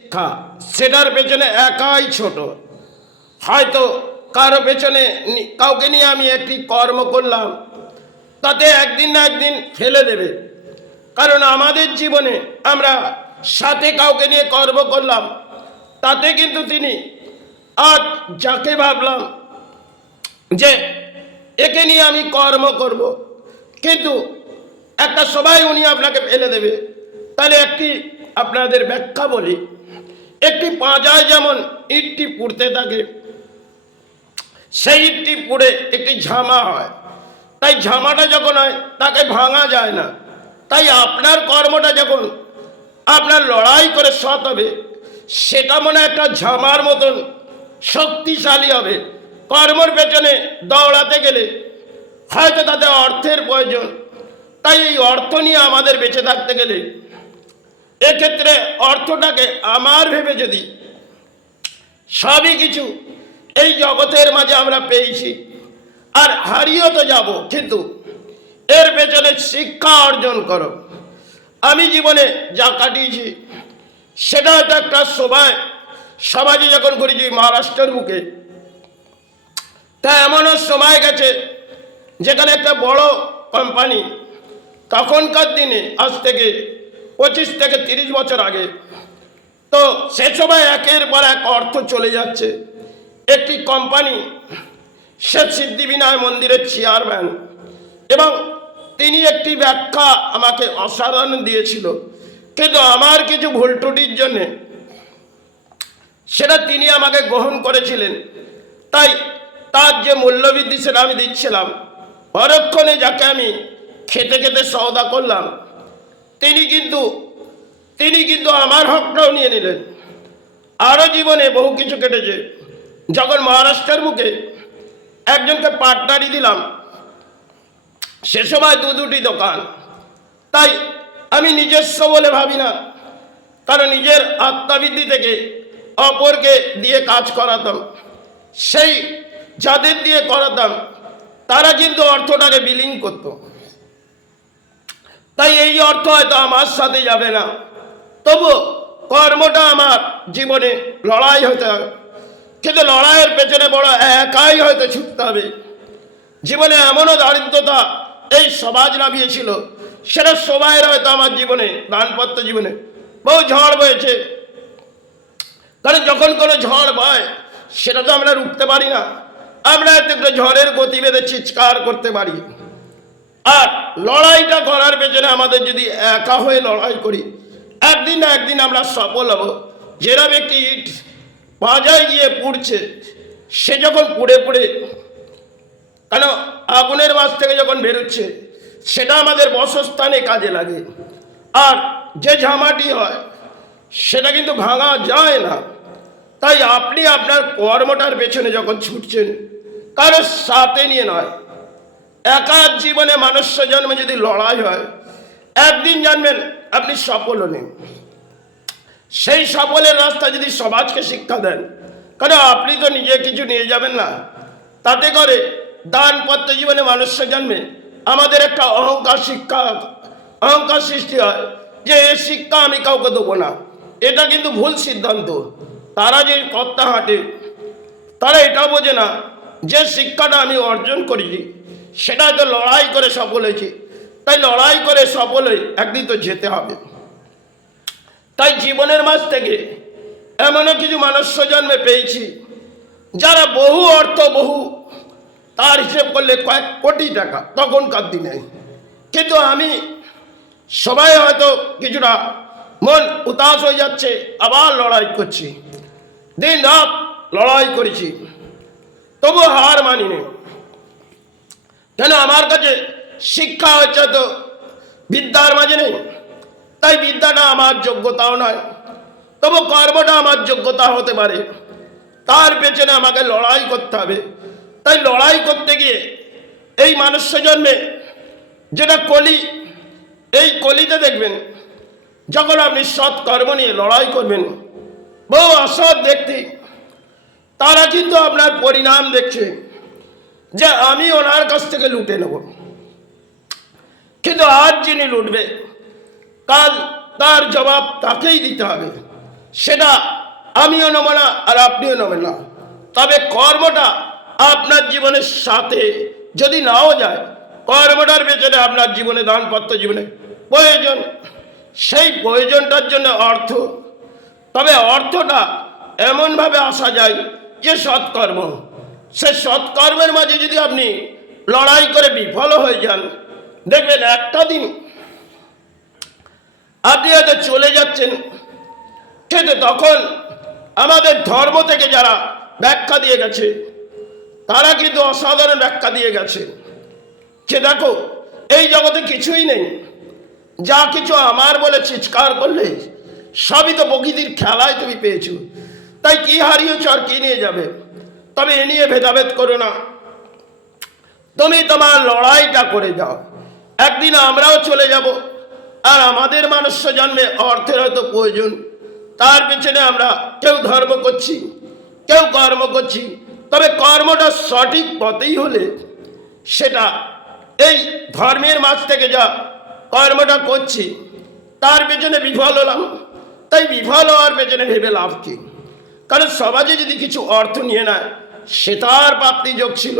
শিক্ষা, সেটার পেছনে একাই ছোট। হয়তো কারো পেছনে কাউকে নিয়ে আমি একটি কর্ম করলাম, তাতে একদিন না একদিন ফেলে দেবে। কারণ আমাদের জীবনে আমরা সাথে কাউকে নিয়ে কর্ম করলাম, তাতে কিন্তু তিনি আজ যাকে ভাবলাম যে একে নিয়ে আমি কর্ম করব, কিন্তু একটা সময় উনি আপনাকে ফেলে দেবে। তাহলে একটি আপনাদের ব্যাখ্যা বলি, একটি পাঁজায় যেমন ইটটি পুড়তে থাকে, সেই ইটটি পুড়ে একটি ঝামা হয়, তাই ঝামাটা যখন হয় তাকে ভাঙা যায় না। তাই আপনার কর্মটা যখন আপনার লড়াই করে সৎ হবে, সেটা মনে একটা ঝামার মতন শক্তিশালী হবে। কর্মের পেছনে দৌড়াতে গেলে হয়তো তাতে অর্থের প্রয়োজন, তাই এই অর্থ নিয়ে আমাদের বেঁচে থাকতে গেলে এক্ষেত্রে অর্থটাকে আমার ভেবে যদি সবই কিছু এই জগতের মাঝে আমরা পেয়েছি আর হারিয়েও তো যাব, কিন্তু এর পেছনে শিক্ষা অর্জন করো। আমি জীবনে যা কাটিয়েছি সেটা হয়তো একটা সময় সমাজে যখন করেছি মহারাষ্ট্রের বুকে, তা এমনও সময় গেছে যেখানে একটা বড় কোম্পানি, তখনকার দিনে আজ থেকে 25 থেকে 30 বছর আগে, তো সে সময় একের পর এক অর্থ চলে যাচ্ছে। একটি কোম্পানি, সে সিদ্ধিবিনায়ক মন্দিরের চেয়ারম্যান, এবং তিনি একটি ব্যাখ্যা আমাকে অসাধারণ দিয়েছিল, কিন্তু আমার কিছু ভুল ত্রুটির জন্যে সেটা তিনি আমাকে গ্রহণ করেছিলেন। তাই তার যে মূল্যবৃদ্ধি সেটা আমি দিচ্ছিলাম, পরক্ষণে যাকে আমি খেতে খেতে সওদা করলাম, তিনি কিন্তু আমার হকটাও নিয়ে নিলেন। আরও জীবনে বহু কিছু কেটেছে। যখন মহারাষ্ট্রের মুখে একজনকে পার্টনারি দিলাম, সে সময় দুটি দোকান, তাই আমি নিজস্ব বলে ভাবি না, কারণ নিজের আত্মবৃদ্ধি থেকে অপরকে দিয়ে কাজ করাতাম। সেই যাদের দিয়ে করাতাম তারা কিন্তু অর্থটাকে বিলিং করত, তাই এই অর্থ হয়তো আমার সাথে যাবে না, তবু কর্মটা আমার জীবনে লড়াই হতে হবে। কিন্তু লড়াইয়ের পেছনে বড় একাই হয়তো ছুটতে হবে। জীবনে এমনও দারিদ্রতা এই সমাজ নামিয়েছিল, সেটা সময়ের হয়তো আমার জীবনে দানপত্র জীবনে বহু ঝড় বয়েছে। কারণ যখন কোনো ঝড় বয় সেটা তো আমরা রুখতে পারি না, আমরা একটু ঝড়ের গতিবেদে চিৎকার করতে পারি। আর লড়াইটা করার পেছনে আমাদের যদি একা হয়ে লড়াই করি, একদিন না একদিন আমরা সফল হব। যেরকম একটি ইট পাঁজায় গিয়ে পুড়ছে, সে যখন পুড়ে পুড়ে, কেন আগুনের মাছ থেকে যখন বেরোচ্ছে, সেটা আমাদের বসস্থানে কাজে লাগে। আর যে ঝামাটি হয় সেটা কিন্তু ভাঙা যায় না। তাই আপনি আপনার কর্মটার পেছনে যখন ছুটছেন, কারোর সাথে নিয়ে নয়, একা জীবনে মানুষ্য জন্মে যদি লড়াই হয়, একদিন জানবেন আপনি সফল হলেন। সেই সফলের রাস্তা যদি সমাজকে শিক্ষা দেন, কারণ আপনি তো নিজে কিছু নিয়ে যাবেন না, তাতে করে দানপত্র জীবনে মানুষ্য জন্মে আমাদের একটা অহংকার সৃষ্টি হয় যে এ শিক্ষা আমি কাউকে দেবো না। এটা কিন্তু ভুল সিদ্ধান্ত। তারা যে পথটা হাঁটে, তারা এটাও বোঝে না যে শিক্ষাটা আমি অর্জন করেছি সেটা হয়তো লড়াই করে সফল হয়েছি, তাই লড়াই করে সফল হয়ে একদিন তো যেতে হবে। তাই জীবনের মাঝ থেকে এমনও কিছু মানুষ্য জন্মে পেয়েছি যারা বহু অর্থ, তার হিসেব করলে কয়েক কোটি টাকা তখনকার দিনে। কিন্তু আমি সবাই হয়তো কিছুটা মন উদাস হয়ে যাচ্ছে, আবার লড়াই করছি, দিন রাত লড়াই করেছি, তবু হার মানিনি। কেন? আমার কাছে শিক্ষা হচ্ছে তো বিদ্যার মাঝে নেই, তাই বিদ্যাটা আমার যোগ্যতাও নয়, তবু কর্মটা আমার যোগ্যতা হতে পারে। তার পেছনে আমাকে লড়াই করতে হবে। তাই লড়াই করতে গিয়ে এই মানুষ্য জন্মে যেটা কলি, এই কলিতে দেখবেন যখন আপনি সৎ কর্ম নিয়ে লড়াই করবেন, বহু অসৎ ব্যক্তি তারা কিন্তু আপনার পরিণাম দেখছে যে আমি ওনার কাছ থেকে লুটে নেব। কিন্তু আজ যিনি লুটবে, কাল তার জবাব তাকেই দিতে হবে। সেটা আমিও নেব না আর আপনিও নেবেন না। তবে কর্মটা আপনার জীবনের সাথে যদি নাও যায়, কর্মটার পেছনে আপনার জীবনে দাম্পত্য জীবনে প্রয়োজন, সেই প্রয়োজনটার জন্য অর্থ। তবে অর্থটা এমনভাবে আসা যায় যে সৎকর্ম, সে সৎকর্মের মাঝে যদি আপনি লড়াই করে বিফল হয়ে যান, দেখবেন একটা দিন আপনি হয়তো চলে যাচ্ছেন। কিন্তু তখন আমাদের ধর্ম থেকে যারা ব্যাখ্যা দিয়ে গেছে তারা কিন্তু অসাধারণ ব্যাখ্যা দিয়ে গেছে যে দেখো, এই জগতে কিছুই নেই, যা কিছু আমার বলে চিৎকার করলে সবই তো প্রকৃতির খেলায় তুমি পেয়েছো, তাই কি হারিয়েছ আর কি নিয়ে যাবে। তবে এ নিয়ে ভেদাভেদ করো না, তুমি তোমার লড়াইটা করে যাও। একদিন আমরাও চলে যাব, আর আমাদের মনুষ্য জন্মে অর্থের হয়তো প্রয়োজন, তার পেছনে আমরা কেউ ধর্ম করছি, কেউ কর্ম করছি। তবে কর্মটা সঠিক পথেই হলে সেটা এই ধর্মের মাঝ থেকে যা কর্মটা করছি তার পেছনে বিফল হলাম, তাই বিফল হওয়ার পেছনে ভেবে লাভ কি? কারণ সমাজে যদি কিছু অর্থ নিয়ে নেয় সে তার প্রাপ্তি যোগ ছিল।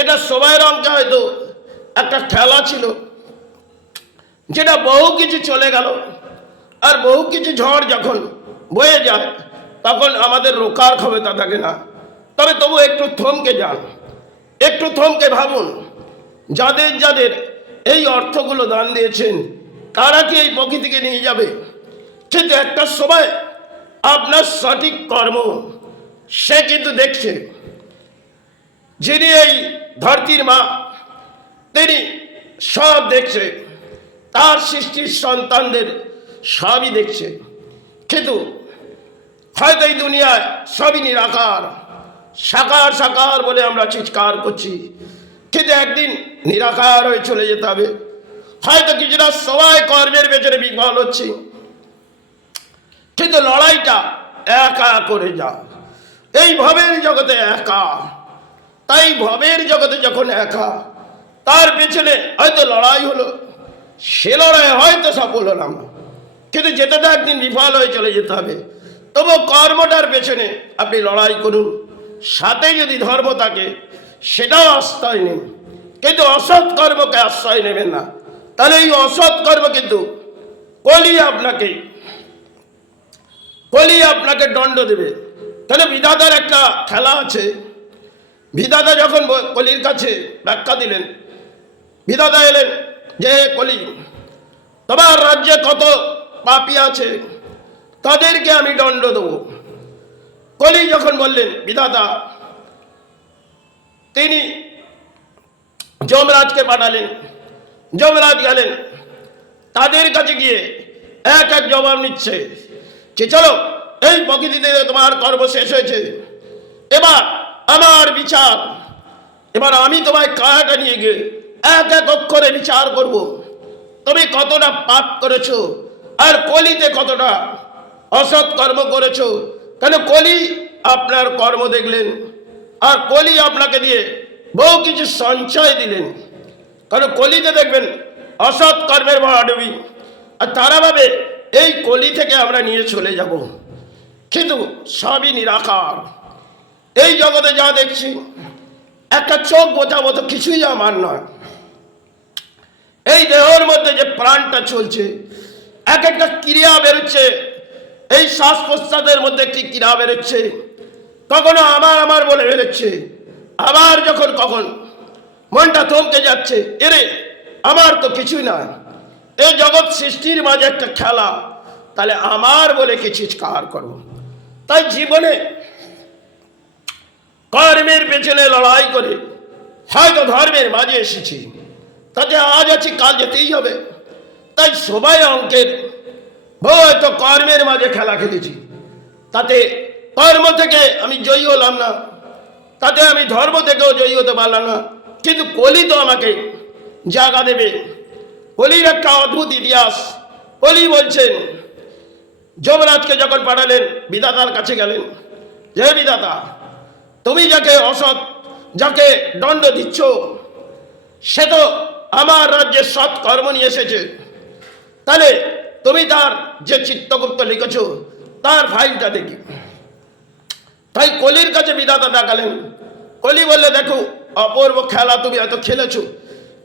এটা সবাইয়ের অঙ্কে হয়তো একটা খেলা ছিল, যেটা বহু কিছু চলে গেল। আর বহু কিছু ঝড় যখন বয়ে যায় তখন আমাদের রোকার ক্ষমতা থাকে না। তবে তবু একটু থমকে যান, একটু থমকে ভাবুন, যাদের যাদের এই অর্থগুলো দান দিয়েছেন তারা কি এই প্রকৃতিকে নিয়ে যাবে? কিন্তু একটা সময় আপনার সঠিক কর্ম সে কিন্তু দেখছে, যিনি এই ধরতির মা তিনি সব দেখছে, তার সৃষ্টির সন্তানদের সবই দেখছে। কিন্তু হয়তো এই দুনিয়ায় সবই নিরাকার, সাকার সাকার বলে আমরা চিৎকার করছি, কিন্তু একদিন নিরাকার হয়ে চলে যেতে হবে। হয়তো কিছুটা সবাই কর্মের পেছনে বিফল হচ্ছে, কিন্তু লড়াইটা একা করে যা। এই ভবের জগতে একা, তাই ভবের জগতে যখন একা, তার পেছনে হয়তো লড়াই হলো, সে লড়াই হয়তো সফল হলাম, কিন্তু যেতে তো একদিন বিফল হয়ে চলে যেতে হবে। তবু কর্মটার পেছনে আপনি লড়াই করুন, সাথে যদি ধর্ম থাকে সেটাও আশ্রয় নিন, কিন্তু অসৎ কর্মকে আশ্রয় নেবেন না। তাহলে এই অসৎ কর্ম কিন্তু কলি আপনাকে দণ্ড দেবে। তাহলে বিধাতার একটা খেলা আছে। বিধাতা যখন কলির কাছে ব্যাখ্যা দিলেন, বিধাতা এলেন যে কলি, তোমার রাজ্যে কত পাপী আছে তাদেরকে আমি দণ্ড দেব। কলি যখন বললেন, বিধাতা তিনি যমরাজকে পাঠালেন, যমরাজ গেলেন, তাদের কাছে গিয়ে এক এক জবাব নিচ্ছে যে চলো, এই প্রকৃতিতে তোমার কর্ম শেষ হয়েছে, এবার আমার বিচার, এবার আমি তোমায় কারাটা নিয়ে গিয়ে এক এক অক্ষরে বিচার করব, তুমি কতটা পাপ করেছো আর কলিতে কতটা অসৎ কর্ম করেছো। কেন কলি আপনার কর্ম দেখলেন, আর কলি আপনাকে দিয়ে বহু কিছু সঞ্চয় দিলেন। কারণ কলিতে দেখবেন অসৎ কর্মের ভরাডুবি, আর তারা ভাবে এই কলি থেকে আমরা নিয়ে চলে যাব, কিন্তু সবই নিরাকার। এই জগতে যা দেখছি, একটা চোখ বোঝার মতো কিছুই আমার নয়। এই দেহের মধ্যে যে প্রাণটা চলছে, এক একটা ক্রিয়া বেরোচ্ছে, এই শ্বাস প্রশ্বাসের মধ্যে একটি ক্রিয়া বেরোচ্ছে, কখনো আমার বলে বেরোচ্ছে, আবার যখন কখন মনটা থমকে যাচ্ছে, এরে আমার তো কিছুই নয়, এই জগৎ সৃষ্টির মাঝে একটা খেলা, তাহলে আমার বলে কি চিৎকার করব। তাই জীবনে কর্মের পেছনে লড়াই করে হয়তো ধর্মের মাঝে এসেছি, তাতে আজ আছি কাল যেতেই হবে। তাই সবাই অঙ্কের হয়তো কর্মের মাঝে খেলা খেলেছি, তাতে কর্ম থেকে আমি জয়ী হলাম না, তাতে আমি ধর্ম থেকেও জয়ী হতে পারলাম না। কিন্তু কলি তো আমাকে জায়গা দেবে। কলির একটা অদ্ভুত ইতিহাস। কলি বলছেন, যমরাজকে যখন পাঠালেন, বিধাতার কাছে গেলেন, যে বিধাতা, তুমি যাকে অসৎ, যাকে দণ্ড দিচ্ছ, সে তো আমার রাজ্যে সৎ কর্ম নিয়ে এসেছে, তাহলে তুমি তার যে চিত্তগুপ্ত লিখেছ তার ফাইলটা দেখি। তাই কলির কাছে বিধাতা দেখালেন। কলি বললে, দেখো অপূর্ব খেলা তুমি এত খেলেছো,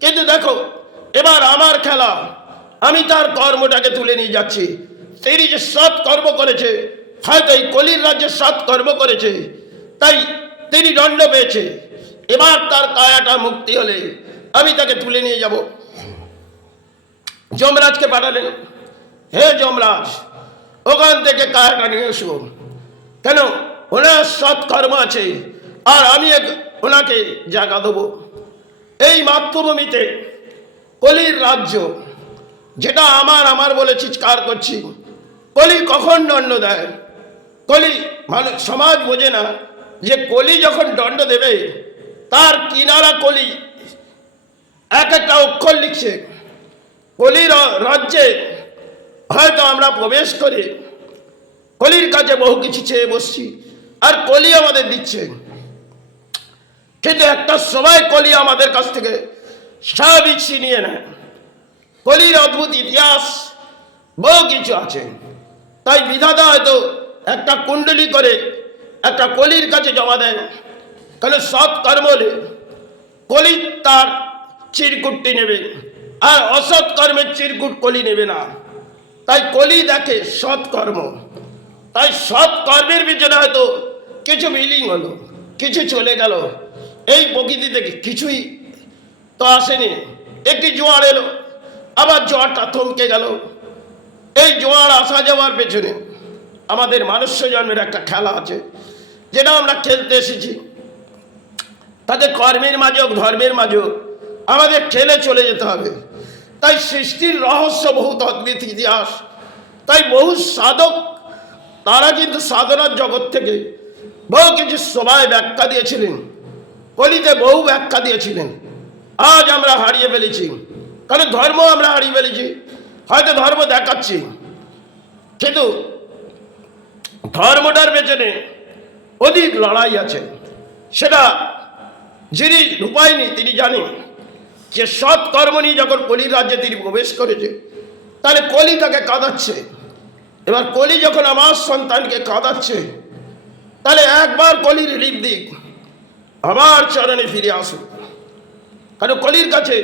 কিন্তু দেখো এবার আমার খেলা, আমি তার কর্মটাকে তুলে নিয়ে যাচ্ছি। তিনি যে সৎ কর্ম করেছে, হয়তো এই কলির রাজ্যে সৎ কর্ম করেছে, তাই তিনি দণ্ড পেয়েছে। এবার তার কায়াটা মুক্তি হলে আমি তাকে তুলে নিয়ে যাব। যমরাজকে পাঠালেন, হে যমরাজ, ওখান থেকে কায়াটা নিয়ে এসো। কেন? ওনার সৎ কর্ম আছে, আর আমি ওনাকে জায়গা দেবো। এই মাতৃভূমিতে কলির রাজ্য, যেটা আমার বলে চিৎকার করছি, কলি কখন দণ্ড দেয়? কলি মানুষ সমাজ বোঝে না যে কলি যখন দণ্ড দেবে, তার কিনারা কলি এক একটা অক্ষর লিখছে। কলির রাজ্যে হয়তো আমরা প্রবেশ করে কলির কাছে বহু কিছু চেয়ে বসছি, আর কলি আমাদের দিচ্ছে, কিন্তু একটা সময় কলি আমাদের কাছ থেকে সব ছিনিয়ে নেয়। কলির অদ্ভুত ইতিহাস বহু কিছু আছে। তাই বিধাতা হয়তো একটা কুণ্ডলী করে একটা কলির কাছে জমা দেন, কারণ সৎ কর্ম হলে কলি তার চিরকুটটি নেবে, আর অসৎ কর্মের চিরকুট কলি নেবে না। তাই কলি দেখে সৎ কর্ম, তাই সৎ কর্মের পিছনে হয়তো কিছু মিলিং হলো, কিছু চলে গেল। এই প্রকৃতি থেকে কিছুই তো আসেনি। একটি জোয়ার এলো, আবার জোয়ারটা থমকে গেল। এই জোয়ার আসা যাওয়ার পেছনে আমাদের মনুষ্য জন্মের একটা খেলা আছে, যেটা আমরা খেলতে এসেছি। তাতে কর্মের মাঝে হোক ধর্মের মাঝে হোক আমাদের খেলে চলে যেতে হবে। তাই সৃষ্টির রহস্য বহুত অদ্ভুত ইতিহাস। তাই বহু সাধক তারা কিন্তু সাধনার জগৎ থেকে বহু কিছু সময় ব্যাখ্যা দিয়েছিলেন, কলিতে বহু ব্যাখ্যা দিয়েছিলেন। আজ আমরা হারিয়ে ফেলেছি, কারণ ধর্ম আমরা হারিয়ে ফেলেছি। হয়তো ধর্ম দেখাচ্ছি, কিন্তু ধর্মটার পেছনে অধিক লড়াই আছে। সেটা যিনি রূপায়নি তিনি জানেন যে সৎ কর্ম নিয়ে যখন কলির রাজ্যে তিনি প্রবেশ করেছে, তাহলে কলি তাকে কাঁদাচ্ছে। এবার কলি যখন আমার সন্তানকে কাঁদাচ্ছে, তাহলে একবার কলির রিপ দিক, আবার চরণে ফিরে আসুক। কারণ কলির কাছে,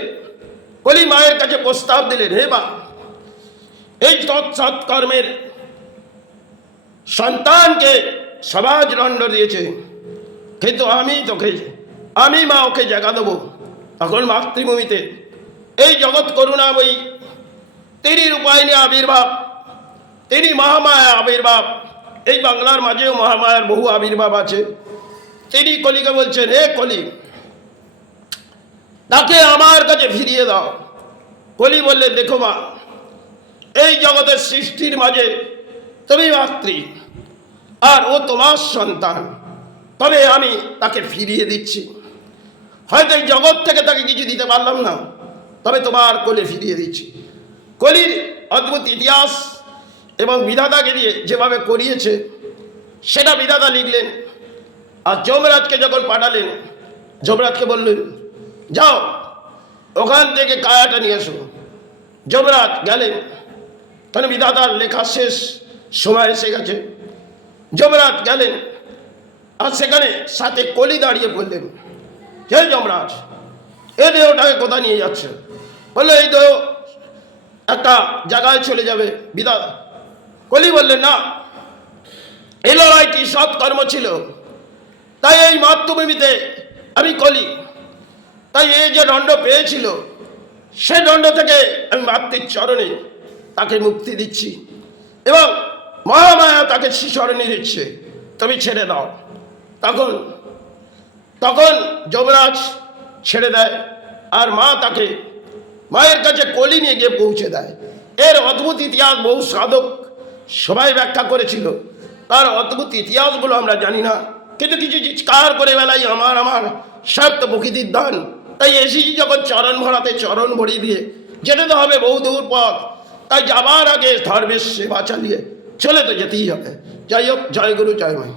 কলি মায়ের কাছে প্রস্তাব দিলেন, হে মা, এই সৎ কর্মের সন্তানকে সমাজ দণ্ড দিয়েছে, কিন্তু আমি মা ওকে জায়গা দেবো। তখন মাতৃভূমিতে এই জগৎ করুণাময়ী তিনি রূপায়ণী আবির্ভাব, তিনি মহামায়া আবির্ভাব। এই বাংলার মাঝেও মহামায়ার বহু আবির্ভাব আছে। তিনি কলিকে বলছেন, হে কলি, তাকে আমার কাছে ফিরিয়ে দাও। কলি বললে, দেখো মা, এই জগতের সৃষ্টির মাঝে তুমি মাতৃ, আর ও তোমার সন্তান, তবে আমি তাকে ফিরিয়ে দিচ্ছি। হয়তো এই জগৎ থেকে তাকে কিছু দিতে পারলাম না, তবে তোমার কোলে ফিরিয়ে দিচ্ছি। কলির অদ্ভুত ইতিহাস এবং বিধাতাকে দিয়ে যেভাবে করিয়েছে সেটা বিধাতা লিখলেন। আর যমরাজকে যখন পাঠালেন, যমরাজকে বললেন, যাও ওখান থেকে কায়াটা নিয়ে এসো। যমরাজ গেলেন, কারণ বিধাতার লেখা শেষ সময় এসে গেছে। যমরাজ গেলেন, আর সেখানে সাথে কলি দাঁড়িয়ে বললেন, হে যমরাজ, এ দেহটাকে কোথায় নিয়ে যাচ্ছে? বললো, এই দেহ একটা জায়গায় চলে যাবে। বিধাতা কলি বললেন, না, এই লড়াইটি সৎকর্ম ছিল, তাই এই মাতৃভূমিতে আমি কলি, তাই এই যে দণ্ড পেয়েছিল সে দণ্ড থেকে আমি মাতৃর চরণে তাকে মুক্তি দিচ্ছি, এবং মহামায়া তাকে শিশরণী দিচ্ছে, তুমি ছেড়ে দাও। তখন যমরাজ ছেড়ে দেয়, আর মা তাকে মায়ের কাছে কলি নিয়ে গিয়ে পৌঁছে দেয়। এর অদ্ভুত ইতিহাস বহু সাধক সবাই ব্যাখ্যা করেছিল, তার অদ্ভুত ইতিহাসগুলো আমরা জানি না, কিন্তু কিছু চিৎকার করে বেলাই আমার সব তো প্রকৃতির দান। তাই এসেছি যখন চরণ ভরাতে, চরণ ভরিয়ে দিয়ে যেতে তো হবে বহু দূর পথ। তাই যাবার আগে ধর্মের সেবা চালিয়ে চলে তো যেতেই হবে। যাই হোক, জয় গুরু, জয় মাই।